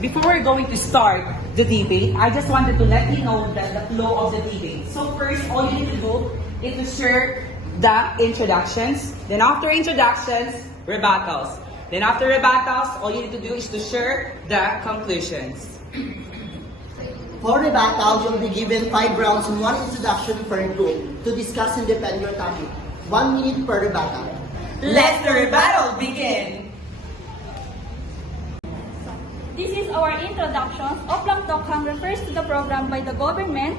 before we're going to start the debate, I just wanted to let you know that the flow of the debate. So first, all you need to do is to share the introductions. Then after introductions, rebuttals. Then after rebuttals, all you need to do is to share the conclusions. For rebuttal, you'll be given 5 rounds and 1 introduction per group to discuss and defend your topic. 1 minute per rebuttal. Let the rebuttal begin! This is our introduction. Oplang Tokhang refers to the program by the government,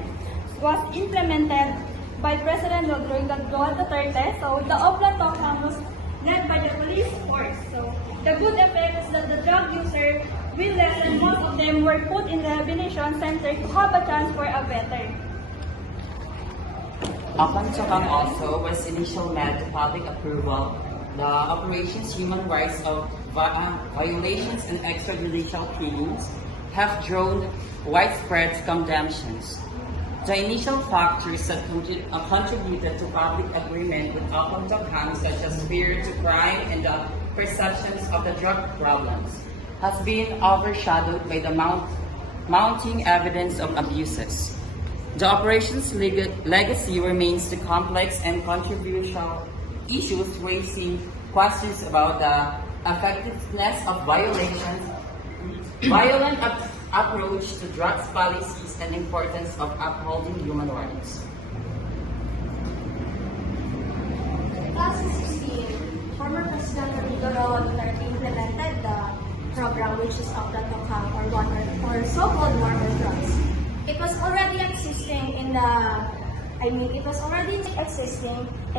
was implemented by President Rodrigo Duterte. So the Oplang Tokhang was led by the police force. So the good effect is that the drug user will lessen. Most of them were put in rehabilitation center to have a chance for a better. Oplang Tokhang also was initially met to public approval. The operation's human rights of violations and extrajudicial killings have drawn widespread condemnations. The initial factors that contributed to public agreement with Oplang Tokhang, such as fear to crime and the perceptions of the drug problems, has been overshadowed by the mounting evidence of abuses. The operation's legacy remains the complex and controversial issues raising questions about the effectiveness of violent approach to drugs policies, and importance of upholding human rights. In 2016, former President Rodrigo Duterte implemented the program, which is Oplang Tokhang, or so-called war on drugs. It was already existing in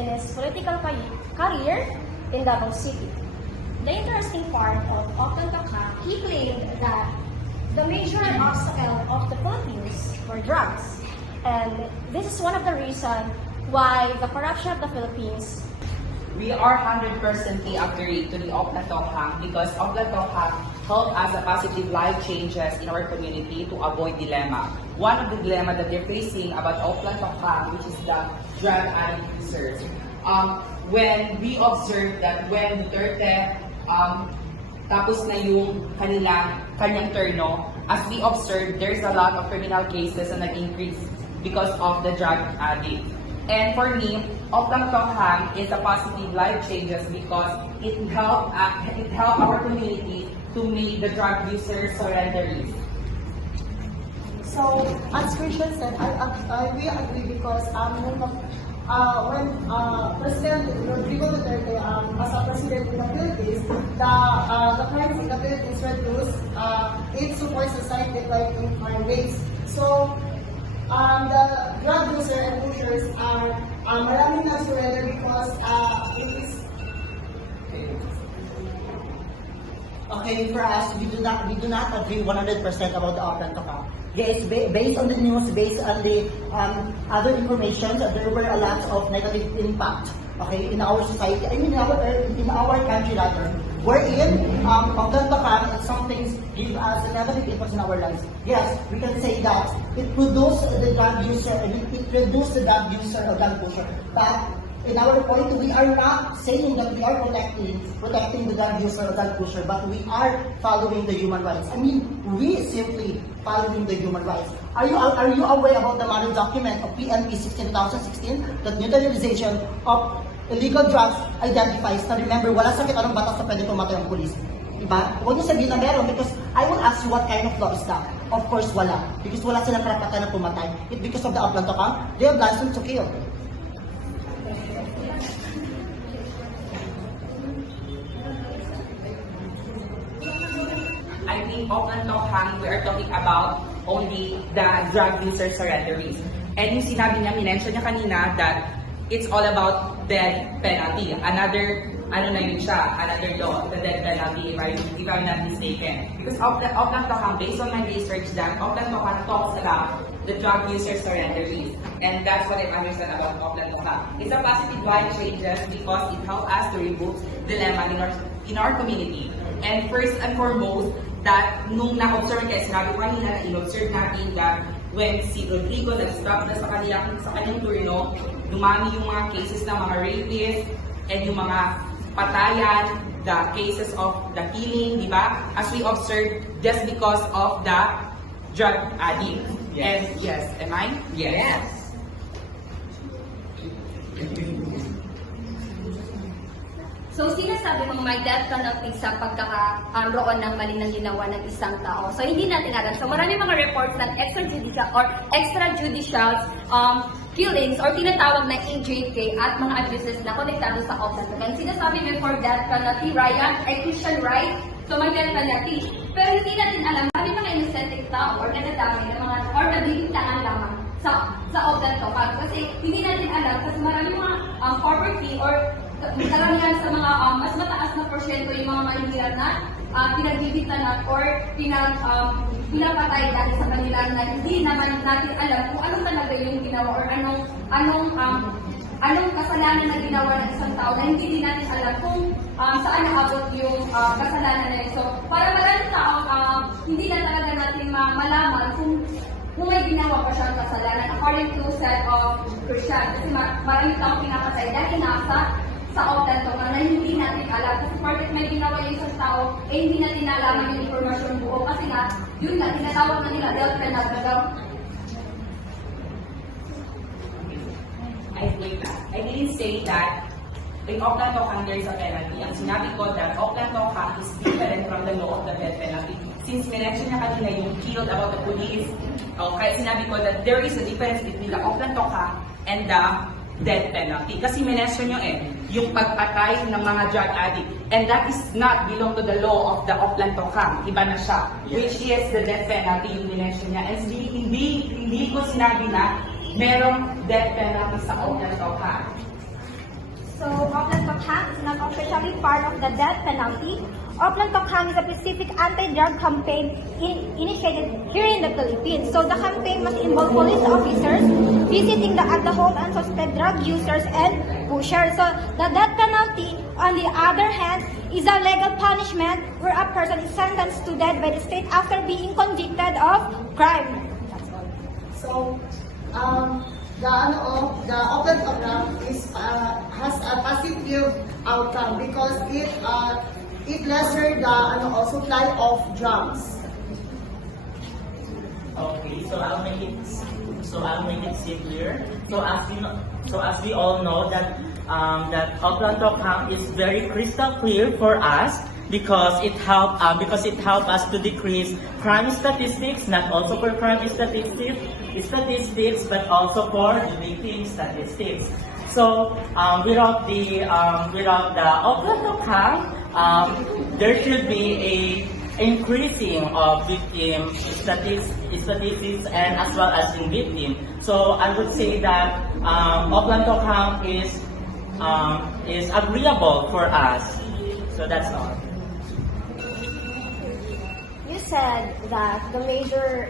his political career in Davao City. The interesting part of Oplang Tokhang, he claimed that the major obstacle of the Philippines were drugs. And this is one of the reasons why the corruption of the Philippines. We are 100% agree to the Oplang Tokhang because Oplang Tokhang helped us a positive life changes in our community to avoid dilemma. One of the dilemma that they're facing about Oplang Tokhang, which is the drug addict users. When we observed that when Duterte tapos na yung kanyang terno, as we observed, there's a lot of criminal cases na nag-increase because of the drug addict. And for me, Oplang Tokhang is a positive life changes because it helped our community to make the drug users surrenderies. So, as Christian said, we agree because when President Rodrigo Duterte, as a president in the Philippines, the crimes in the Philippines reduced. It supports society like in crime rates. So, the drug user and pushers are maraming na surrender because it is. Okay, for us, we do not agree 100% about the Oplang Tokhang. Yes, based on the news, based on the other information, there were a lot of negative impact. Okay, in our society, I mean in our country rather. Wherein Oplang Tokhang and some things give us a negative impact in our lives. Yes, we can say that it produced the drug user, I mean it reduced the drug user or drug pusher. But in our point, we are not saying that we are protecting the drug user or drug pusher, but we are following the human rights. I mean, we simply following the human rights. Are you aware about the model document of PNP 2016 that neutralization of illegal drugs identifies na remember, wala sakit anong batas na pwede pumatay ang pulis. Diba? Huwag niyo sabihin na meron because I will ask you what kind of law is that. Of course, wala. Because wala silang karapatan na pumatay. It's because of the Oplang Tokhang, they have license to kill. I think Oplang Tokhang, we are talking about only the drug user surrenderies. And yung sinabi niya, minention niya kanina that it's all about death penalty. Another law, the death penalty, if I'm not mistaken. Because Oplang Tokhang, based on my research, that Oplang Tokhang talks about the drug user surrenderies. And that's what I understand about Oplang Tokhang. It's a positive life changes because it helps us to remove dilemma in our community. And first and foremost, that nung na-observe kaya sinabi ko kanina na in-observe natin that when si Rodrigo nag-stop na sa kanyang turno, dumami yung mga cases ng mga rapists and yung mga patayan the cases of the killing, di ba? As we observed, just because of the drug addict. Yes. And yes, am I? Yes. So, sinasabi mong may death penalty sa pagkakaroon ng mali ng ginawa ng isang tao. So, hindi natin alam. So, marami mga reports ng extrajudicial killings or tinatawag na EJK at mga abuses na konektado sa Oakland. And sinasabi before death penalty, Ryan, ay Christian right, so may death penalty. Pero hindi natin alam, marami mga innocent tao or nadadamay ng mga, or nabibigtaan lamang sa Oakland Tocang. Kasi hindi natin alam, kasi marami mga poverty or karamihan sa mga mas mataas na porsyento yung mga mahihirap na pinagbibitanan or pinapatay dahil sa kanila na hindi naman natin alam kung anong talaga yung ginawa or anong kasalanan na ginawa ng isang tao na hindi din natin alam kung saan naabot yung kasalanan na yun. So, para maraming tao, hindi na talaga natin malaman kung may ginawa pa siyang kasalanan according to set of Christian. Kasi maraming tao pinapatay dahil nasa sa Oakland Tocang na hindi natin alam. Kasi porket may ginawa yung isang tao, hindi natin nalaman yung informasyon buo. Kasi nga, yun nga, tinatawag na nila death penalty. I didn't say that in Oakland Tocang there is a penalty. Ang sinabi ko that Oakland Tocang is different from the law of the death penalty. Since minention niya kanina yung killed about the police, kaya sinabi ko that there is a difference between the Oakland Tocang and the death penalty. Kasi minention nyo yung pagpatay ng mga drug addict. And that is not belong to the law of the Oakland Tocang. Iba na siya. Which is the death penalty yung minention niya. And hindi ko sinabi na merong death penalty sa Oakland Tocang. So, Oakland Tocang is not officially part of the death penalty. Oakland Tocang is a specific anti-drug campaign initiated here in the Philippines. So, the campaign must involve police officers visiting at the home and suspect drug users and pushers. So, the death penalty, on the other hand, is a legal punishment where a person is sentenced to death by the state after being convicted of crime. That's all. So, the Oakland Tocang has a positive outcome because it lesser the supply of drugs. Okay, so I'll make it simpler. So as we all know that Oakland Tocang is very crystal clear for us because it helped us to decrease crime statistics, not also for crime statistics, but also for the victim statistics. So without the Oakland Tocang, there should be a increasing of victim statistics and as well as in victim. So I would say that Oakland Tocang is agreeable for us. So that's all. You said that the major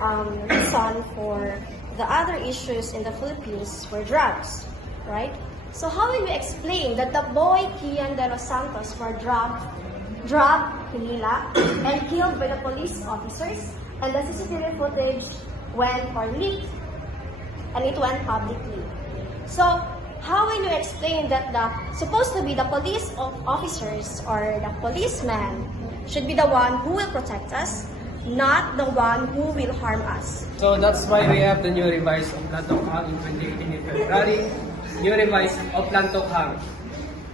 reason for the other issues in the Philippines were drugs, right? So how will you explain that the boy Kian de los Santos were drugged, Manila, and killed by the police officers, and the CCTV footage went or leaked, and it went publicly? So how will you explain that the supposed to be the police officers or the policeman should be the one who will protect us, not the one who will harm us? So that's why we have the new revised Oakland Tocang in 2018 in February. New revised Oakland Tocang.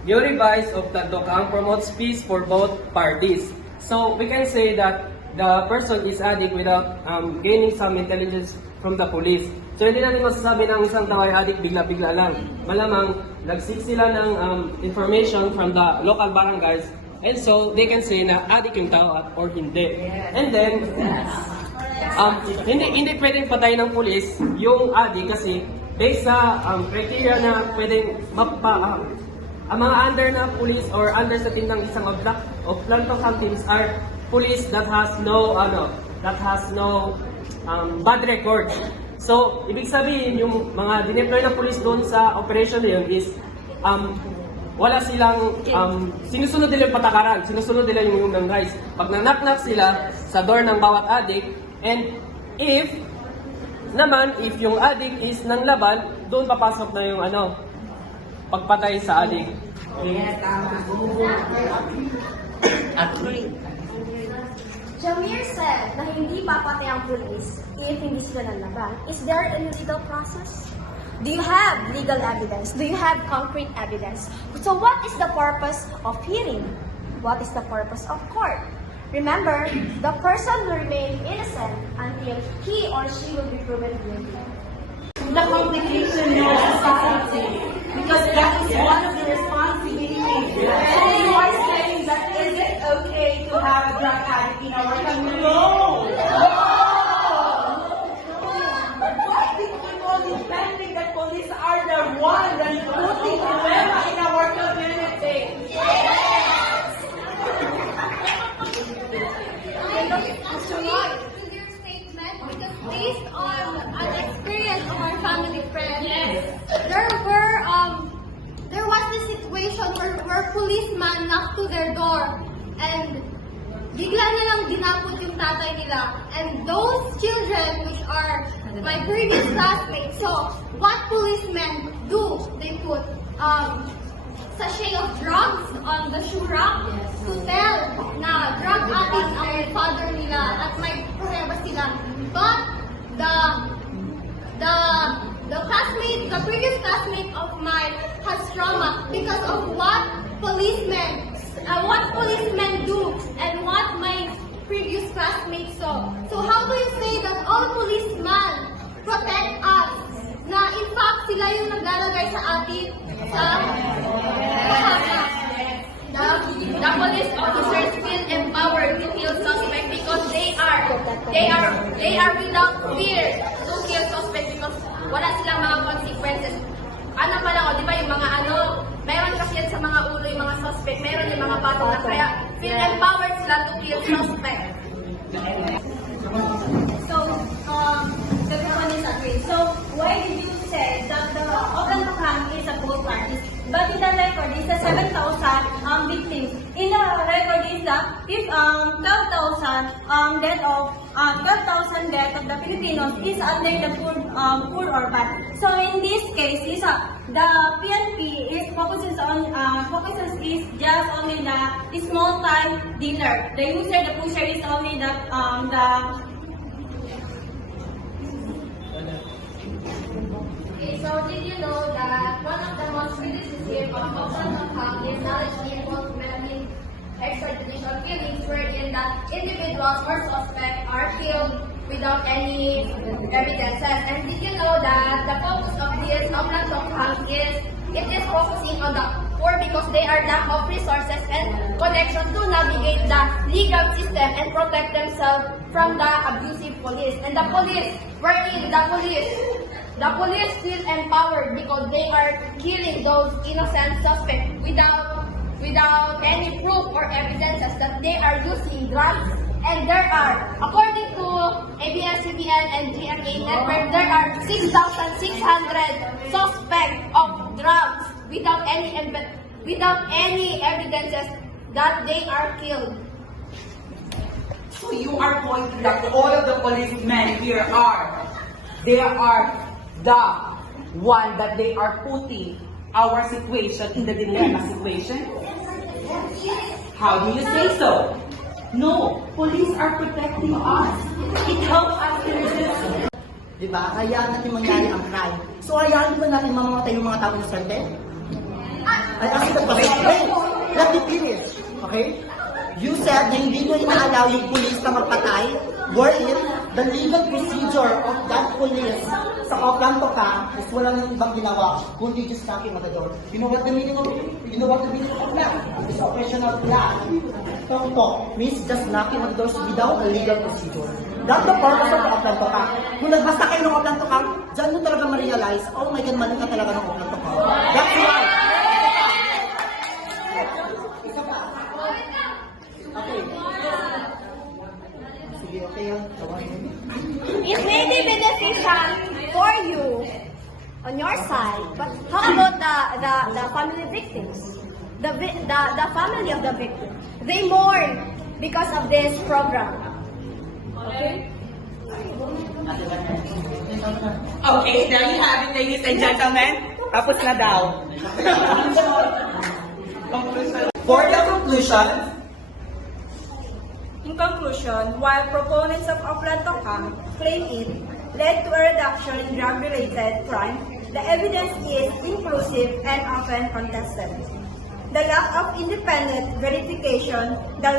New revised Oakland Tocang promotes peace for both parties. So we can say that the person is addict without gaining some intelligence from the police. So hindi natin masasabi ng isang tao ay addict bigla-bigla lang. Malamang nag-seek sila ng information from the local barangays, and so they can say na addict yung tao or hindi. And then, hindi pwedeng patay ng police yung addict kasi based sa criteria na pwedeng ang mga under na police or under sa team ng isang Oakland Tocang teams are police that has no bad record. So, ibig sabihin yung mga dineploy na police doon sa operation na yun is wala silang sinusunod nila yung patakaran, sinusunod nila yung human rights. Pag knock-knock sila sa door ng bawat addict, and if yung addict is nang laban, doon papasok na yung pagpatay sa addict. Agree. Jamir said na hindi papatay ang pulis if hindi sila nalaban. Is there any legal process? Do you have legal evidence? Do you have concrete evidence? So what is the purpose of hearing? What is the purpose of court? Remember, the person will remain innocent until he or she will be proven guilty. The complication of society, because that is one of the responsibilities. And you are saying that is it okay to have a drug addict in our community? No! Why do people defending that police are the one that is putting dilemma in our community? Because based on an experience of our family friend, there was this situation where policeman knocked to their door and bigla na lang dinapot yung tatay nila. And those children, which are my previous classmates, so what policemen do? They put sachet of drugs on the shoe rack to tell na drug addict ang father nila at may problema sila. But the previous classmate of mine has trauma because of what policemen do and what my previous classmates saw. So how do you say that all policemen protect us? Na in fact sila yung naglalagay sa atin sa the police officers feel empowered to kill suspect because they are without fear to kill suspect because wala silang mga consequences. Ano pa lang, di ba yung mga mayroon kasi yan sa mga ulo yung mga suspect, mayroon yung mga bato na kaya feel empowered sila to kill suspect. So, everyone is agreed. So, why did you say that the Oplan Tokang is a both parties? But in the record, it's a 7,000 victims. In the record is that if 12,000 death of the Filipinos is under the poor orphan. So in this case, the PNP is focuses is just only the small time dealer. The user, the pusher is only the Okay, so did you know that one of the most criticism of Oplan Tokang is knowledge involvement in extrajudicial killings wherein that individuals or suspects are killed without any evidences. And did you know that the focus of this Oplan Tokang is focusing on the poor because they are lack of resources and connection to navigate the legal system and protect themselves from the abusive police. And the police feel empowered because they are killing those innocent suspects without any proof or evidences that they are using drugs. And there are, according to ABS-CBN and GMA Network, there are 6,600 suspects of drugs without any evidences that they are killed. So you are pointing that all of the policemen here they are the one that they are putting our situation in the dilemma situation? How do you say so? No, police are protecting us. It helps us to resist. Diba? Hayaan natin mangyari ang crime. So hayaan ba natin mamamatay yung mga tao ng serte? I ask the question. Wait, let me finish. Okay? You said na hindi nyo ina-allow yung police na magpatay, wherein the legal procedure of that police sa Oplan Tokang is wala nang ibang ginawa, kundi just knocking on the door. You know what the meaning of that? It's operational plan. Tokpo means just knocking on the doors without a legal procedure. That's the purpose of the Oplan Tokang. Kung nagbasta kayo ng Oplan Tokang, dyan mo talaga ma-realize, oh my God, mali ka talaga ng Oplan Tokang. That's why. Isa pa. Okay. Sige, okay yun. It may be beneficial for you on your side, but how about the family victims? The family of the victim. They mourn because of this program. Okay? Okay, there you have it, ladies and gentlemen. Tapos na daw. For the conclusion, conclusion, while proponents of Oplan-Tokang claim it led to a reduction in drug-related crime, the evidence is inclusive and often contested. The lack of independent verification, the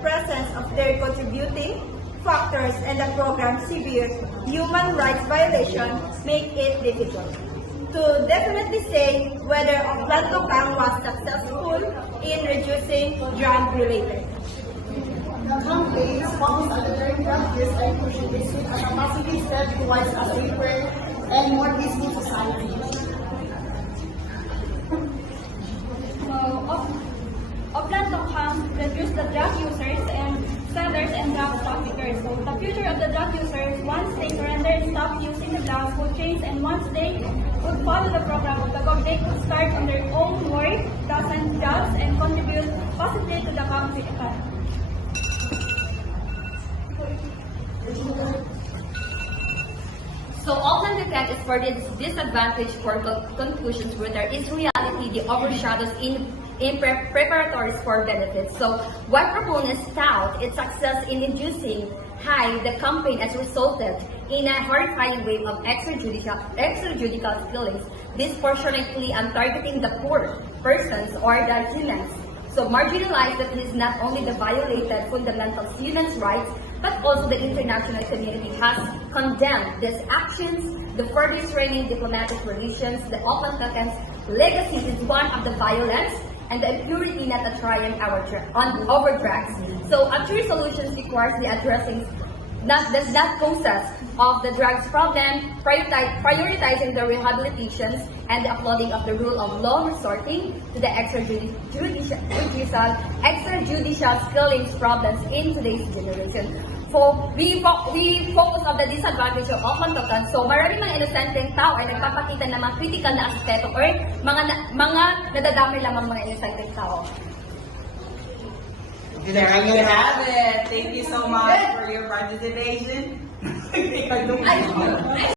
presence of their contributing factors, and the program's severe human rights violations make it difficult to definitely say whether Oplan-Tokang was successful in reducing drug-related. The campaigns focus on deterring drug use and pushing this as a positive step towards a safer and more peaceful society. So, Oplan-Tokang reduced the drug users and sellers and drug traffickers. So, the future of the drug users, once they surrender and stop using the drugs, would change, and once they would follow the program of the government, they could start on their own work, dozen jobs, and contribute positively to the country economy. So Oplan-Tokang is further disadvantaged for conclusions where there is reality the overshadows in preparatories for benefits. So what proponents tout its success in inducing high, the campaign has resulted in a horrifying wave of extrajudicial killings, disproportionately and targeting the poor persons or the humans. So marginalized that is not only the violated fundamental human rights, but also the international community has condemned these actions. The further straining diplomatic relations, the Oplan-Tokang's legacy is one of the violence and the impurity not a triumph over drugs. So a true solution requires the addressing that process of the drugs problem, prioritizing the rehabilitations and the uploading of the rule of law, resorting to the extrajudicial killings problems in today's generation. So, we focus on the disadvantage of Oplan-Tokang. So, maraming mga inosenteng tao ay nagpapakita ng mga critical na aspeto or mga nadadamay lamang mga inosenteng tao. There you have it. Thank you so much for your participation.